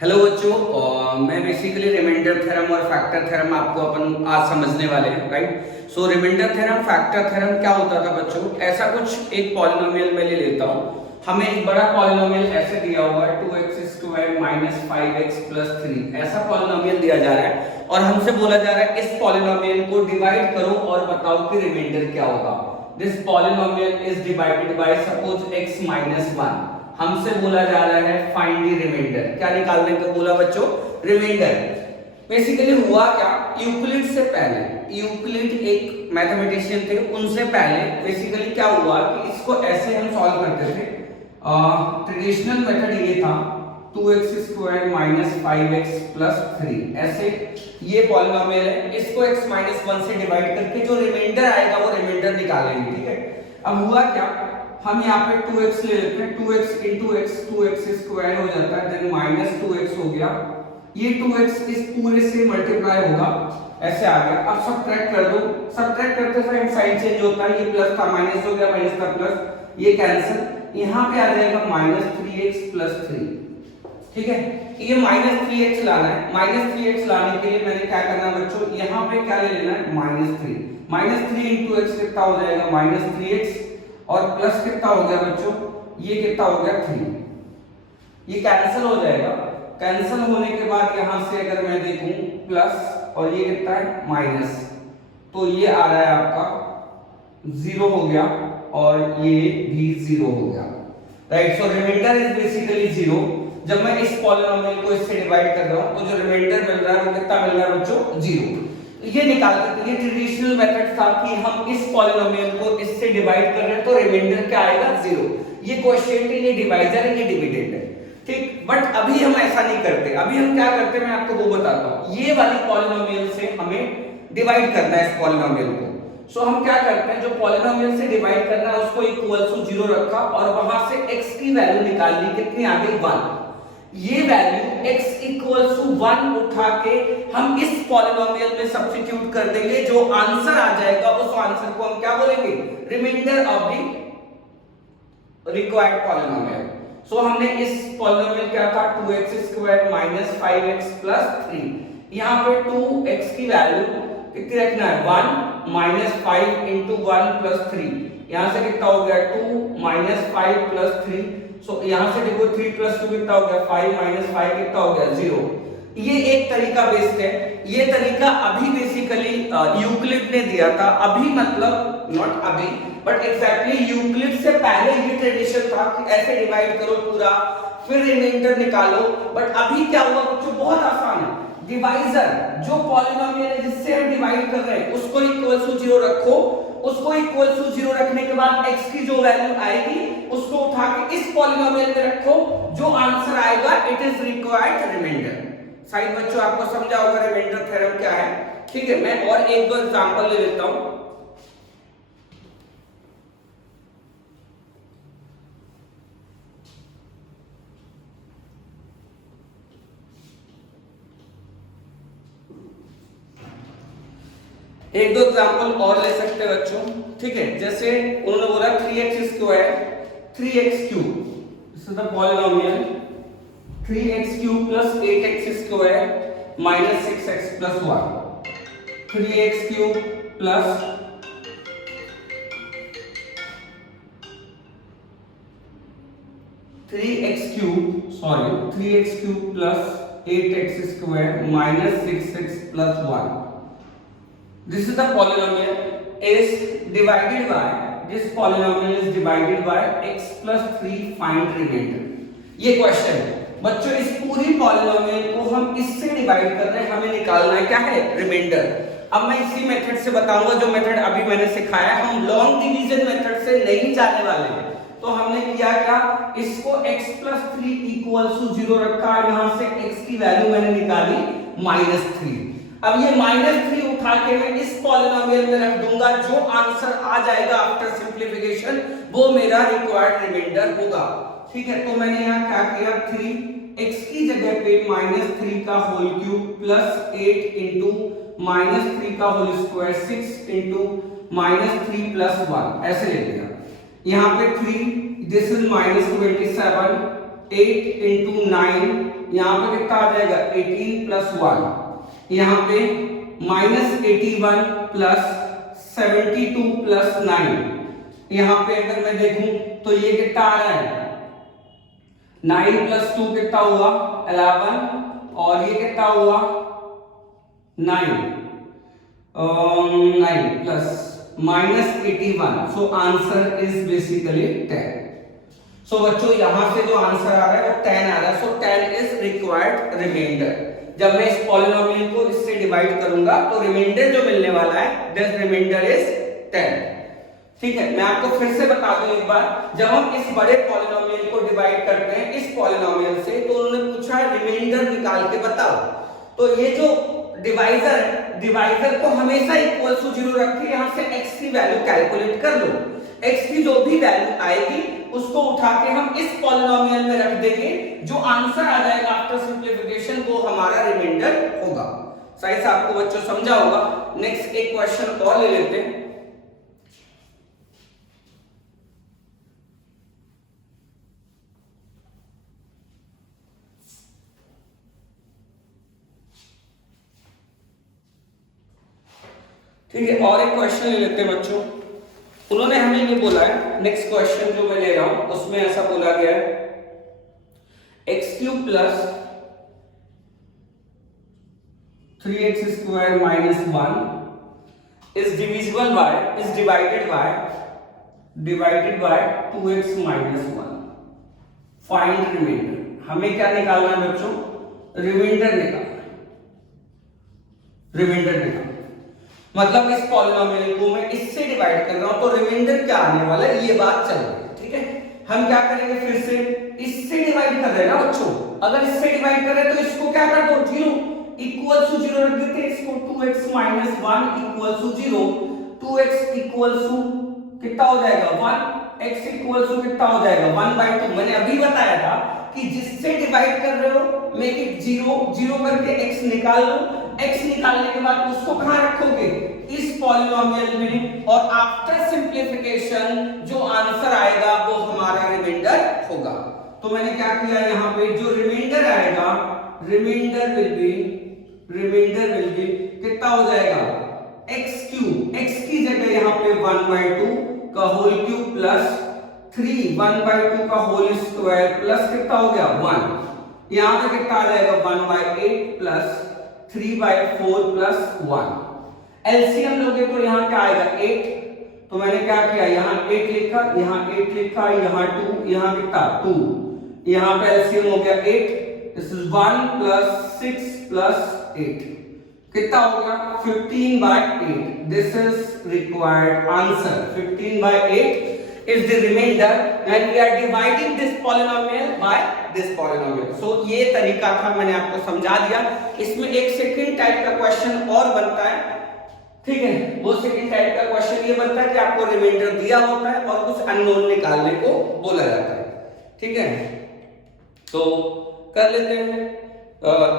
Hello बच्चों, मैं basically remainder theorem और फैक्टर थ्योरम आपको अपन आज समझने वाले हैं, right. So remainder theorem factor theorem क्या होता था बच्चों, ऐसा कुछ एक पॉलिनोमियल में ले लेता हूँ। हमें एक बड़ा पॉलिनोमियल ऐसे दिया हुआ है 2x² माइनस 5x प्लस 3, ऐसा पॉलिनोमियल दिया जा रहा है और हमसे बोला जा रहा है इस पॉलिनोमियल को डिवाइड करो और बताओ कि रिमाइंडर क्या होगा। This polynomial is divided bye suppose x minus 1। हमसे बोला जा रहा है फाइंड द रिमाइंडर, क्या निकालने को बोला बच्चों, रिमाइंडर। बेसिकली हुआ क्या, यूक्लिड से पहले, यूक्लिड एक मैथमेटिशियन थे, उनसे पहले बेसिकली क्या हुआ कि इसको ऐसे हम सॉल्व करते थे। ट्रेडिशनल मेथड ये था 2x² माइनस 5x प्लस 3, ऐसे ये पॉलिनोमियल है, इसको x माइनस 1 से डिवाइड करके जो रिमाइंडर आएगा वो रिमाइंडर निकालेंगे, ठीक है। अब हुआ क्या, हम यहाँ पे 2x ले लेते हैं, 2x into x 2x² हो जाता है, देन माइनस 2x हो गया, ये 2x इस पूरे से मल्टीप्लाई होगा, ऐसे आ गया। अब सब्ट्रैक्ट कर दो, सब्ट्रैक्ट करते समय साइन चेंज होता है, ये प्लस था माइनस हो गया, माइनस का प्लस, ये कैंसिल, यहाँ पे आ जाएगा माइनस 3x प्लस 3, ठीक है। ये माइनस 3x लाना है, माइनस 3x लाने के लिए मैंने क्या करना है बच्चों, यहाँ पे क्या ले लेना है, माइनस 3, माइनस 3 into x कितना हो जाएगा, माइनस 3x, और प्लस कितना हो गया बच्चों, ये कितना हो गया 3, ये कैंसिल हो जाएगा। कैंसिल होने के बाद यहां से अगर मैं देखूं प्लस और ये कितना है माइनस, तो ये आ रहा है आपका 0 हो गया और ये भी 0 हो गया, right. So remainder is basically 0। जब मैं इस पॉलिनोमियल को इससे डिवाइड कर रहा हूं तो जो रिमाइंडर मिल रहा है वो कितना मिल रहा है बच्चों, 0। ये निकालते थे, ये ट्रेडिशनल मेथड था कि हम इस पॉलिनोमियल को इससे डिवाइड कर रहे हैं तो रिमाइंडर क्या आएगा, 0। ये क्वोशिएंट है, ये डिवाइजर है, ये डिविडेंड है, ठीक। बट अभी हम ऐसा नहीं करते, अभी हम क्या करते हैं मैं आपको वो बताता हूं। ये वाली पॉलिनोमियल से हमें डिवाइड करना है इस पॉलिनोमियल को। सो हम क्या करते हैं, जो पॉलिनोमियल से डिवाइड करना है उसको इक्वल टू 0 रखा और वहां से x की वैल्यू निकाल ली, कितनी आ गई 1। ये वैल्यू x इक्वल टू 1 उठा के हम इस पॉलिनोमियल में सब्स्टिट्यूट कर देंगे, जो आंसर आ जाएगा उस आंसर को हम क्या बोलेंगे, reminder of the required polynomial. So हमने इस पॉलिनोमियल क्या था, 2x² माइनस 5x प्लस 3, यहाँ पे 2x की वैल्यू कितनी रखना है, 1 माइनस 5 इंटू 1 प्लस 3, यहाँ से कितना हो गया 2 माइनस 5 प्लस 3। सो यहां से देखो 3 प्लस 2 कितना हो गया, 5 माइनस 5 कितना हो गया, 0। ये एक तरीका बेस्ड है, ये तरीका अभी बेसिकली यूक्लिड ने दिया था, अभी मतलब नॉट अभी बट एग्जैक्टली यूक्लिड से पहले ये ट्रेडिशन था कि ऐसे डिवाइड करो पूरा फिर रिमाइंडर निकालो। बट अभी क्या हुआ बच्चों, बहुत आसान है, डिवाइजर जो पॉलिनोमियल है जिससे हम डिवाइड कर रहे हैं उसको इक्वल टू 0 रखो, उसको इक्वल टू 0 रखने के बाद x की जो वैल्यू आएगी उसको उठा के इस पॉलिनोमियल में रखो, जो आंसर आएगा इट इज रिक्वायर्ड रिमाइंडर। शायद बच्चों आपको समझा होगा रिमाइंडर थ्योरम क्या है, ठीक है। मैं और एक दो एग्जांपल ले लेता हूं। एक दो एग्जांपल और ले सकते हैं बच्चों, ठीक है। जैसे उन्होंने बोला 3x² 3x³ this is the polynomial 3x³ plus 8x² minus 6x plus 1, 3x³ plus 3x³ plus 8x² minus 6x plus 1। This is the polynomial is divided by, this polynomial is divided by x plus 3, find remainder। ये question है बच्चों, इस पूरी polynomial को हम इससे divide कर रहे हैं, हमें निकालना है क्या है, रिमाइंडर। अब मैं इसी मेथड से बताऊंगा जो मेथड अभी मैंने सिखाया, हम लॉन्ग डिवीजन मेथड से नहीं जाने वाले हैं। तो हमने किया क्या, इसको x plus 3 इक्वल टू 0 रखा, यहां से x की वैल्यू मैंने निकाली -3। अब ये -3 उठा के मैं इस पॉलिनोमियल में रख दूंगा, जो आंसर आ जाएगा आफ्टर सिंप्लीफिकेशन वो मेरा रिक्वायर्ड रिमाइंडर होगा, ठीक है। तो मैंने यहाँ क्या किया, 3x की जगह पे -3 का होल क्यूब प्लस 8 इंटू -3 का होल स्क्वायर 6 इंटू -3 प्लस 1 ऐसे ले लिया। यहाँ पे 3 दिस इज -27 8 इंटू 9, यहाँ पे कितना आ जाएगा 18 प्लस 1, यहाँ पे -81 प्लस 72 प्लस 9, यहाँ पे अगर मैं देखूं तो ये कितना आ रहा है 9 प्लस 2 कितना हुआ 11, और ये कितना हुआ 9 plus -81, so answer is basically 10। सो बच्चों यहां से जो आंसर आ रहा है वो 10 आ रहा है, सो 10 इज रिक्वायर्ड रिमाइंडर। जब मैं इस पॉलिनोमियल को इससे डिवाइड करूंगा तो रिमाइंडर जो मिलने वाला है दैट रिमाइंडर इज 10। ठीक है, मैं आपको फिर से बता दूं एक बार, जब हम इस बड़े पॉलिनोमियल को डिवाइड करते हैं इस पॉलिनोमियल से, तो उन्होंने पूछा रिमाइंडर निकाल के बताओ, तो ये जो डिवाइजर है, डिवाइजर को हमेशा इक्वल टू 0 रख के यहां से x की वैल्यू कैलकुलेट कर लो। x की जो भी वैल्यू आएगी उसको उठा के हम इस पॉलिनोमियल में रख देंगे, जो आंसर आ जाएगा आफ्टर सिंप्लीफिकेशन वो हमारा रिमाइंडर होगा। सही से आपको बच्चों समझा होगा। नेक्स्ट एक क्वेश्चन और ले लेते हैं। ठीक है, और एक क्वेश्चन ले लेते हैं बच्चों। उन्होंने हमें ये बोला है, नेक्स्ट क्वेश्चन जो मैं ले रहा हूं उसमें ऐसा बोला गया है x³ plus 3x² minus 1 is divisible by, is divided by 2x minus 1। Find remainder. हमें क्या निकालना है बच्चों? रिमाइंडर निकालना है, रिमाइंडर निकालना। मतलब इस पॉलिनोमियल को मैं इससे डिवाइड कर रहा हूं तो रिमाइंडर क्या आने वाला है ये बात चल रही है। ठीक है, हम क्या करेंगे, फिर से इससे डिवाइड कर रहे हैं ना बच्चों, अगर इससे डिवाइड कर रहे हैं तो इसको क्या कर दो 0 इक्वल टू 0 रख देते हैं, इसको 2x minus 1 equal to 0, 2x equal to कितना हो जाएगा 1, x इक्वल टू कितना हो जाएगा 1/2। मैंने अभी बताया था कि जिससे डिवाइड कर रहे हो मेक इट 0 करके x निकाल लो, x निकालने के बाद उसको कहां रखोगे इस पॉलिनोमियल में, और आफ्टर सिंप्लीफिकेशन जो आंसर आएगा वो हमारा रिमाइंडर होगा। तो मैंने क्या किया, यहाँ पे जो रिमाइंडर आएगा रिमाइंडर विल बी कितना हो जाएगा x³ x की जगह यहाँ पे 1/2 का होल क्यूब प्लस 3 1/2 का होल स्क्वायर प्लस कितना हो गया 1, यहाँ पे कितना आ जाएगा 1/8 प्लस 3/4 प्लस 1। एलसीएम लोगे तो यहाँ क्या आएगा 8, तो मैंने क्या किया यहाँ 8 लिखा, यहाँ 8 लिखा, यहाँ 2, यहाँ कितना 2, यहाँ पे एलसीएम हो गया 8, दिस इज 1 प्लस 6 प्लस 8 कितना हो गया 15/8। This is required answer, 15/8 is the remainder and we are dividing this polynomial by this polynomial। so ये तरीका था, मैंने आपको समझा दिया। इसमें एक सेकंड टाइप का क्वेश्चन और बनता है, ठीक है, वो सेकंड टाइप का क्वेश्चन ये बनता है कि आपको रिमाइंडर दिया होता है और कुछ अननोन निकालने को बोला जाता है। ठीक है, तो कर लेते हैं।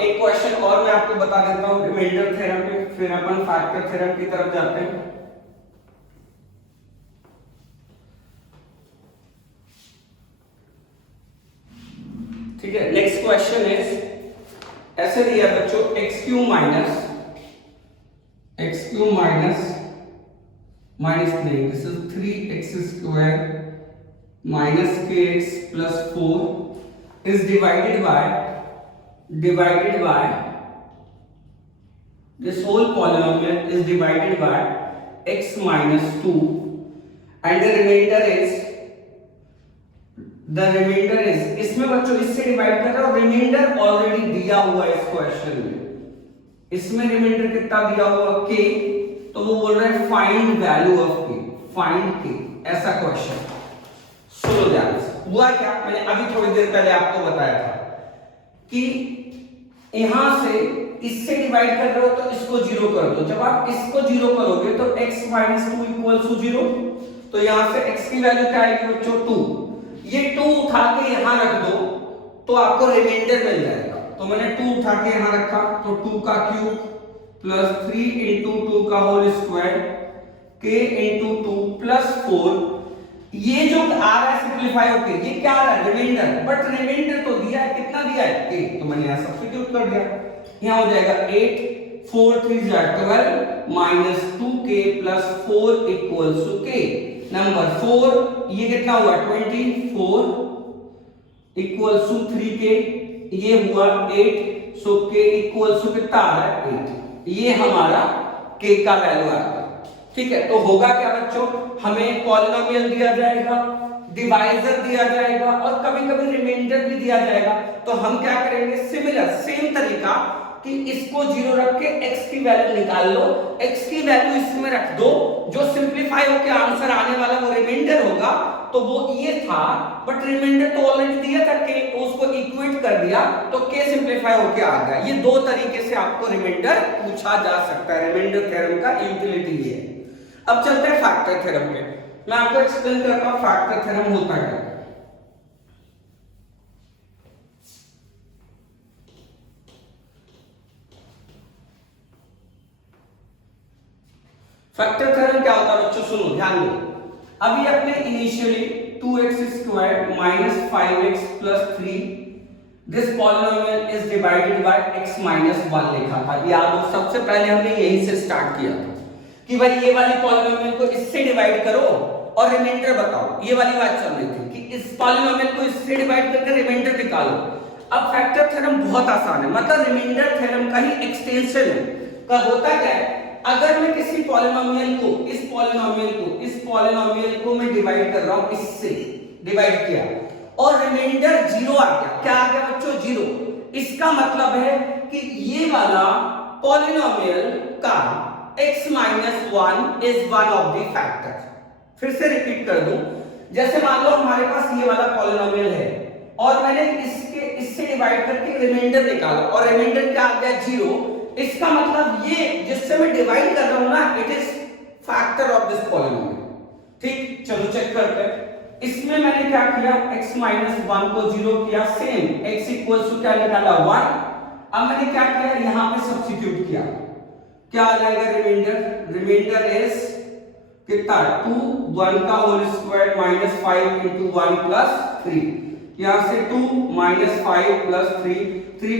एक क्वेश्चन और मैं आपको बता देता हूं रिमाइंडर थ्योरम पे, फिर अपन फैक्टर थ्योरम की तरफ जाते हैं। ठीक है, नेक्स्ट क्वेश्चन इज ऐसे दिया बच्चों x³ minus 3, this is 3x² minus kx plus 4 is divided by this whole polynomial is divided by x minus 2 and the remainder is इसमें बच्चों इससे डिवाइड कर रहे हो, रिमाइंडर ऑलरेडी दिया हुआ है इस क्वेश्चन में, इसमें रिमाइंडर कितना दिया हुआ k, तो वो बोल रहा है find value of k, find k, ऐसा क्वेश्चन। सुनो ध्यान से, हुआ क्या, मैंने अभी थोड़ी देर पहले आपको बताया था कि यहां से इससे डिवाइड कर रहे हो तो इसको 0 कर दो, जब आप इसको 0 करोगे तो x minus 2 equals to 0, तो यहां से x की वैल्यू क्या आएगी बच्चों 2, ये 2 उठा के यहां रख दो तो आपको रिमाइंडर मिल जाएगा। तो मैंने 2 उठा के यहां रखा, तो 2 का क्यूब प्लस 3 into 2 का whole square k into 2 plus 4, ये जो आ रहा है सिंपलीफाई होके ये क्या आ रहा है रिमाइंडर, बट रिमाइंडर तो दिया है, कितना दिया है 8, तो मैंने यहां सब्स्टिट्यूट कर दिया, यहां हो जाएगा 8 4 3 12 minus 2k plus 4 equals to k। Number 4 ये कितना हुआ 24 इक्वल्स टू 3k, ये हुआ 8, सो k इक्वल्स टू कितना आ रहा है 8, ये हमारा k का वैल्यू आ रहा है। ठीक है, तो होगा क्या बच्चों, हमें पॉलिनोमियल दिया जाएगा, डिवाइजर दिया जाएगा और कभी कभी रिमाइंडर भी दिया जाएगा, तो हम क्या करेंगे सिमिलर सेम तरीका कि इसको 0 रख के x की वैल्यू निकाल लो, x की वैल्यू इसमें रख दो, जो सिंपलीफाई होकर आंसर आने वाला वो रिमाइंडर होगा, तो वो ये था, बट रिमाइंडर तो ऑलरेडी दिया था k, तो उसको इक्वेट कर दिया तो k सिंपलीफाई होकर आ गया। ये दो तरीके से आपको रिमाइंडर पूछा जा सकता है, रिमाइंडर थ्योरम का यूटिलिटी ये है। अब चलते हैं फैक्टर थ्योरम पे, मैं आपको एक्सप्लेन करता हूं फैक्टर थ्योरम होता क्या है। फैक्टर थ्योरम क्या होता है बच्चों, सुनो ध्यान दो, अभी अपने initially 2x² minus 5x plus 3 this polynomial is divided by x minus 1 लिखा था। याद हो, सबसे पहले हमने यहीं से स्टार्ट किया था कि भाई ये वाली पॉलिनोमियल को इससे डिवाइड करो और रिमाइंडर बताओ, ये वाली बात चल रही थी कि इस पॉलिनोमियल को इससे डिवाइड करके रिमाइंडर निकालो। अब फैक्टर थ्योरम बहुत आसान है, मतलब रिमाइंडर थ्योरम का ही एक्सटेंशन है। का होता क्या है, अगर मैं किसी पॉलिनोमियल को इस पॉलिनोमियल को मैं डिवाइड कर रहा हूं, इससे डिवाइड किया और रिमाइंडर 0 आ गया, क्या आ गया बच्चों 0, इसका मतलब है कि ये वाला पॉलिनोमियल का x minus 1 is one of the factor. फिर से रिपीट कर दूं, जैसे मान लो हमारे पास ये वाला पॉलिनोमियल है और मैंने इससे डिवाइड करके रिमाइंडर निकाला और रिमाइंडर क्या आ गया 0, इसका मतलब ये जिससे मैं डिवाइड कर रहा हूं ना, it is factor of this polynomial. ठीक, चलो चेक करते हैं। इसमें मैंने क्या किया, x माइनस 1 को 0 किया, सेम x इक्वल्स टू क्या निकाला 1। अब मैंने क्या किया, यहां पे सब्स्टिट्यूट किया, क्या आ जाएगा रिमाइंडर इज कितना 2 1 का whole square minus 5 into 1 plus 3, यहां से 2 माइनस 5 प्लस 3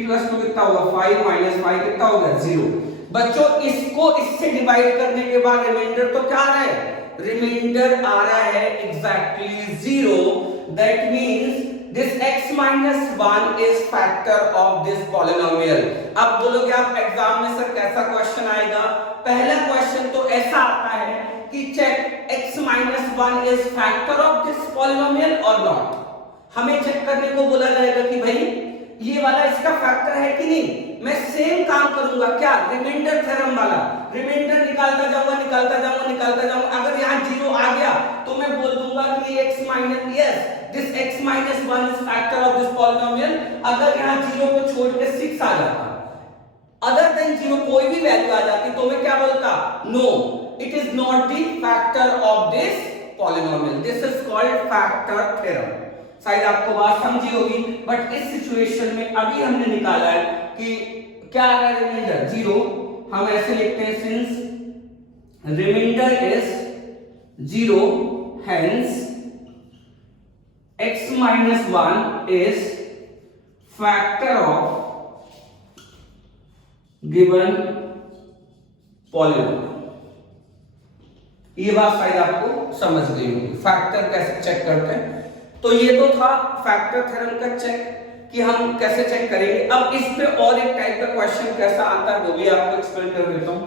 प्लस 2 कितना होगा 5 माइनस 5 कितना होगा 0। बच्चों इसको इससे डिवाइड करने के बाद रिमाइंडर तो क्या आ रहा है, रिमाइंडर आ रहा है exactly 0, that means this x minus 1 is factor of this polynomial। अब बोलोगे आप एग्जाम में सर कैसा क्वेश्चन आएगा, पहला क्वेश्चन तो ऐसा आता है कि check x minus 1 is factor of this polynomial or not। हमें चेक करने को बोला जाएगा कि भाई ये वाला इसका फैक्टर है कि नहीं। मैं सेम काम करूंगा, क्या रिमाइंडर थ्योरम वाला, रिमाइंडर निकालता जाऊंगा, अगर यहाँ 0 आ गया तो मैं बोल दूंगा कि x minus yes this x minus 1 is factor of this polynomial। अगर यहाँ 0 को छोड़ के 6 आ जाता, अदर देन 0 कोई भी वैल्यू आ जाती, तो मैं क्या बोलता, no it is not the factor of this polynomial, this is called factor theorem. शायद आपको बात समझी होगी, बट इस सिचुएशन में अभी हमने निकाला है कि क्या आ रहा है रिमाइंडर 0, हम ऐसे लिखते हैं since reminder is 0 hence x minus 1 is factor of given polynomial। ये बात शायद आपको समझ गई होगी, फैक्टर कैसे चेक करते हैं। तो ये तो था फैक्टर थ्योरम का चेक कि हम कैसे चेक करेंगे। अब इस पे और एक टाइप का क्वेश्चन कैसा आता है वो भी आपको एक्सप्लेन कर देता हूं।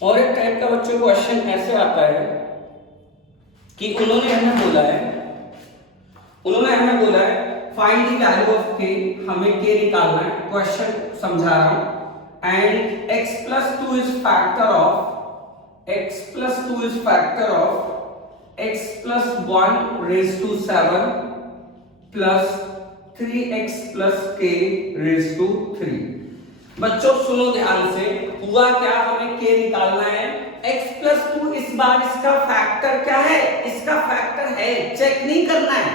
और एक टाइप का बच्चों क्वेश्चन ऐसे आता है कि उन्होंने हमें बोला है find the value of k, हमें k निकालना है, क्वेश्चन समझा रहा हूं, and x plus 2 is factor of x plus 1 raised to 7 plus 3x plus k raised to 3। बच्चों सुनो ध्यान से, हुआ क्या, हमें k निकालना है, x plus 2 इस बार इसका फैक्टर क्या है, इसका फैक्टर है, चेक नहीं करना है,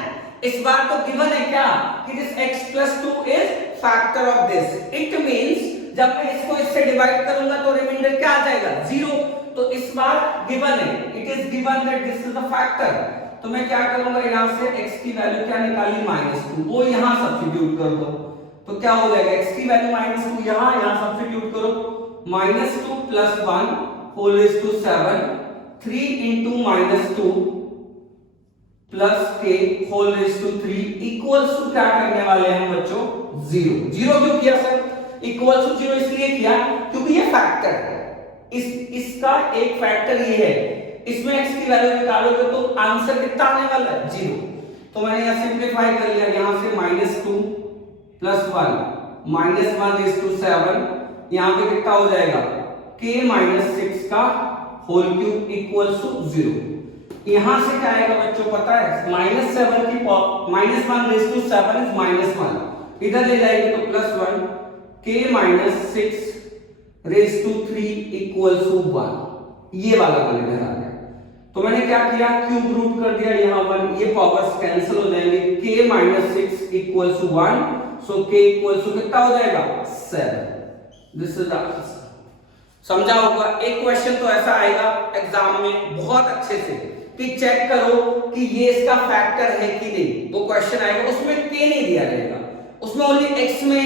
इस बार तो गिवन है क्या कि this x plus 2 is factor of this, it means जब मैं इसको इससे डिवाइड करूंगा तो रिमाइंडर क्या आ जाएगा 0। तो इस बार गिवन है, it is given that this is the factor, तो मैं क्या करूंगा यहां से x की वैल्यू क्या निकाली -2, वो यहां सब्स्टिट्यूट कर दो तो क्या हो जाएगा x की वैल्यू -2 यहां सब्स्टिट्यूट करो, -2 + 1 whole is to 7, 3 × -2 plus k whole is to 3 equals to क्या करने वाले हैं बच्चों 0। 0 क्यों किया सर, इक्वल्स टू 0 इसलिए किया क्योंकि ये फैक्टर है, इसका एक फैक्टर ये है, इसमें x की वैल्यू निकालोगे तो आंसर कितना आने वाला है 0। तो मैंने यहां सिंपलीफाई कर लिया, यहां से -2 + 1 -1 इज टू 7, यहां पे कितना हो जाएगा k - 6 का होल क्यूब इक्वल्स टू 0। यहां से क्या आएगा बच्चों पता है, -7 की -1 रेज़ टू 7 इज -1, इधर ले जाएंगे तो +1, k - 6 raise to 3 equals to 1, ये वाला मान इधर आ गया। तो मैंने क्या किया क्यूब रूट कर दिया, यहां 1, ये पावर्स कैंसिल हो जाएंगे, k - 6 equals to 1, so k equals to कितना हो जाएगा 7। This is the answer. समझा होगा। एक क्वेश्चन तो ऐसा आएगा एग्जाम में बहुत अच्छे से कि चेक करो कि ये इसका फैक्टर है कि नहीं, वो क्वेश्चन आएगा, उसमें k नहीं दिया रहेगा, उसमें ओनली x में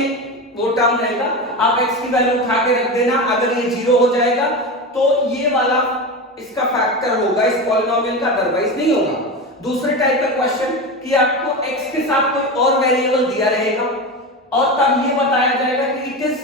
वो टर्म रहेगा, आप x की वैल्यू उठा के रख देना, अगर ये 0 हो जाएगा तो ये वाला इसका फैक्टर होगा इस पॉलिनोमियल का, अदरवाइज नहीं होगा। दूसरे टाइप का क्वेश्चन कि आपको x के साथ कोई और वेरिएबल दिया रहेगा और तब ये बताया जाएगा कि it is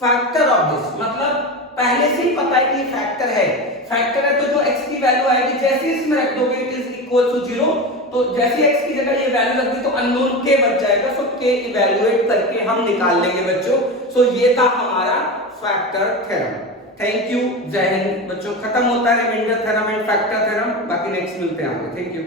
factor of this, मतलब पहले से ही पता है कि फैक्टर है, फैक्टर है तो जो x की वैल्यू आएगी जैसे इसमें रख दोगे इट इज इक्वल टू 0, तो जैसे x की जगह ये वैल्यू रख दी तो अननोन k बच जाएगा, सो k इवैल्यूएट करके हम निकाल लेंगे बच्चों। सो ये था हमारा फैक्टर थ्योरम। थैंक यू, जय हिंद बच्चों। खत्म होता है remainder theorem and factor theorem, बाकी नेक्स्ट मिलते हैं आपको। Thank you.